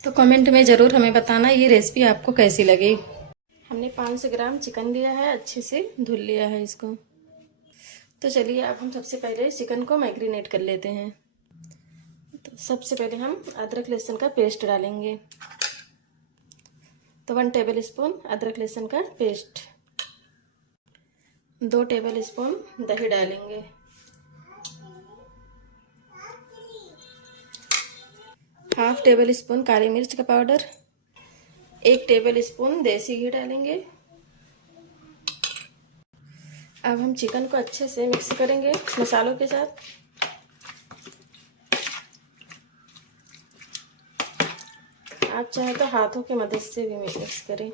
तो कमेंट में ज़रूर हमें बताना ये रेसिपी आपको कैसी लगी। हमने 500 ग्राम चिकन लिया है, अच्छे से धुल लिया है इसको। तो चलिए अब हम सबसे पहले चिकन को मैरिनेट कर लेते हैं। तो सबसे पहले हम अदरक लहसुन का पेस्ट डालेंगे। तो 1 टेबल स्पून अदरक लहसुन का पेस्ट, 2 टेबल स्पून दही डालेंगे, 1/2 टेबल स्पून काली मिर्च का पाउडर, 1 टेबल स्पून देसी घी डालेंगे। अब हम चिकन को अच्छे से मिक्स करेंगे मसालों के साथ। आप चाहे तो हाथों की मदद से भी मिक्स करें।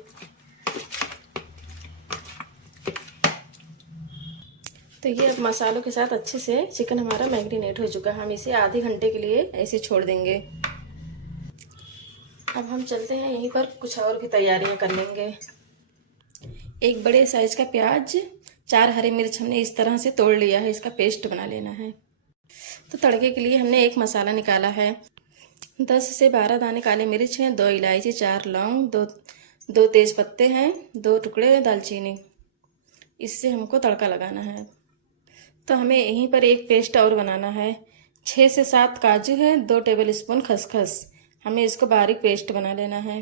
तो ये अब मसालों के साथ अच्छे से चिकन हमारा मैरिनेट हो चुका है। हम इसे आधे घंटे के लिए ऐसे छोड़ देंगे। अब हम चलते हैं यहीं पर कुछ और भी तैयारियां कर लेंगे। एक बड़े साइज का प्याज, 4 हरी मिर्च हमने इस तरह से तोड़ लिया है, इसका पेस्ट बना लेना है। तो तड़के के लिए हमने एक मसाला निकाला है। 10 से 12 दाने काले मिर्च हैं, 2 इलायची, 4 लौंग, 2 तेज पत्ते हैं, 2 टुकड़े दालचीनी। इससे हमको तड़का लगाना है। तो हमें यहीं पर एक पेस्ट और बनाना है। 6 से 7 काजू है, 2 टेबल स्पून खसखस, हमें इसको बारीक पेस्ट बना लेना है।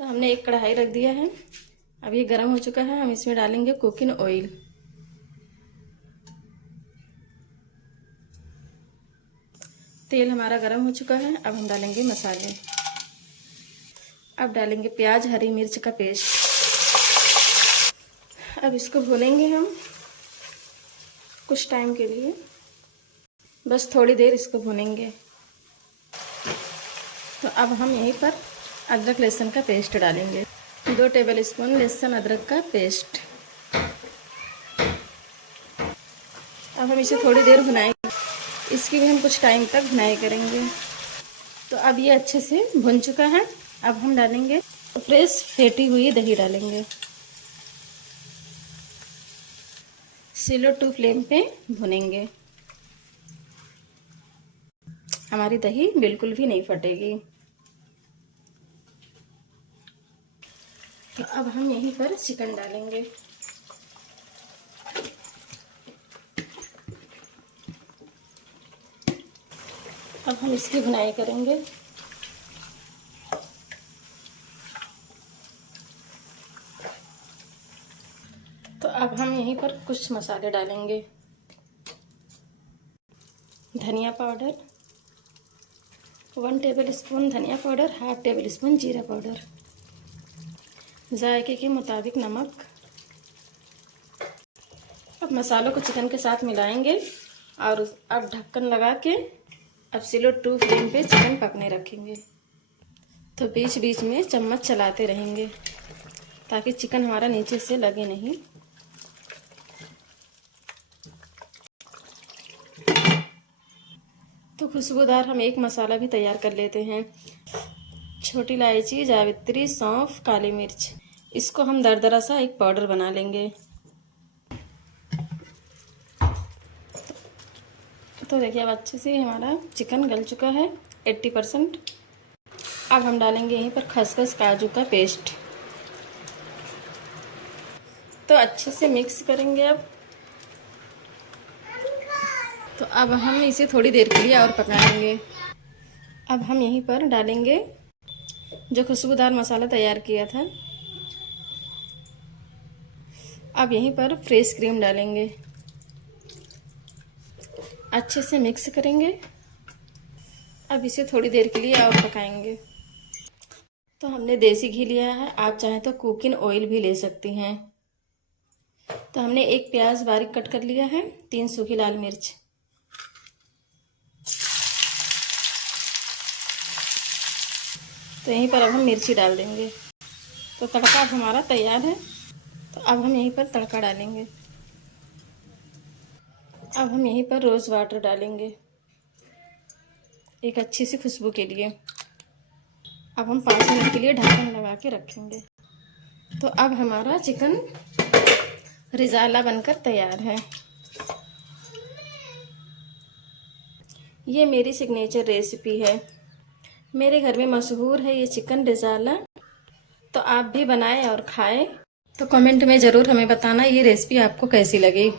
तो हमने एक कढ़ाई रख दिया है, अब ये गर्म हो चुका है। हम इसमें डालेंगे कुकिंग ऑयल। तेल हमारा गर्म हो चुका है, अब हम डालेंगे मसाले। अब डालेंगे प्याज, हरी मिर्च का पेस्ट। अब इसको भूनेंगे हम कुछ टाइम के लिए, बस थोड़ी देर इसको भूनेंगे। तो अब हम यहीं पर अदरक लहसुन का पेस्ट डालेंगे, 2 टेबल स्पून लहसुन अदरक का पेस्ट। अब हम इसे थोड़ी देर भुनाएंगे, इसकी भी हम कुछ टाइम तक भुनाई करेंगे। तो अब ये अच्छे से भुन चुका है। अब हम डालेंगे फ्रेश फेंटी हुई दही डालेंगे। स्लो टू फ्लेम पे भुनेंगे, हमारी दही बिल्कुल भी नहीं फटेगी। तो अब हम यहीं पर चिकन डालेंगे। अब हम इसकी भुनाई करेंगे। तो अब हम यहीं पर कुछ मसाले डालेंगे। धनिया पाउडर, 1 टेबल स्पून धनिया पाउडर, 1/2 टेबल स्पून जीरा पाउडर, जायके के मुताबिक नमक। अब मसालों को चिकन के साथ मिलाएंगे और अब ढक्कन लगा के अब स्लो टू फ्लेम पे चिकन पकने रखेंगे। तो बीच बीच में चम्मच चलाते रहेंगे ताकि चिकन हमारा नीचे से लगे नहीं। तो खुशबूदार हम एक मसाला भी तैयार कर लेते हैं। छोटी इलायची, जावित्री, सौंफ, काली मिर्च, इसको हम दरदरा सा एक पाउडर बना लेंगे। तो देखिए अब अच्छे से हमारा चिकन गल चुका है 80%। अब हम डालेंगे यहीं पर खसखस काजू का पेस्ट। तो अच्छे से मिक्स करेंगे। तो अब हम इसे थोड़ी देर के लिए और पकाएंगे। अब हम यहीं पर डालेंगे जो खुशबूदार मसाला तैयार किया था। अब यहीं पर फ्रेश क्रीम डालेंगे, अच्छे से मिक्स करेंगे। अब इसे थोड़ी देर के लिए और पकाएंगे। तो हमने देसी घी लिया है, आप चाहें तो कुकिंग ऑयल भी ले सकती हैं। तो हमने एक प्याज बारीक कट कर लिया है, 3 सूखी लाल मिर्च। तो यहीं पर अब हम मिर्ची डाल देंगे। तो तड़का अब हमारा तैयार है। तो अब हम यहीं पर तड़का डालेंगे। अब हम यहीं पर रोज़ वाटर डालेंगे एक अच्छी सी खुशबू के लिए। अब हम 5 मिनट के लिए ढक्कन लगा के रखेंगे। तो अब हमारा चिकन रिजाला बनकर तैयार है। ये मेरी सिग्नेचर रेसिपी है। मेरे घर में मशहूर है ये चिकन रेजाला, तो आप भी बनाएं और खाएं। तो कमेंट में ज़रूर हमें बताना ये रेसिपी आपको कैसी लगी।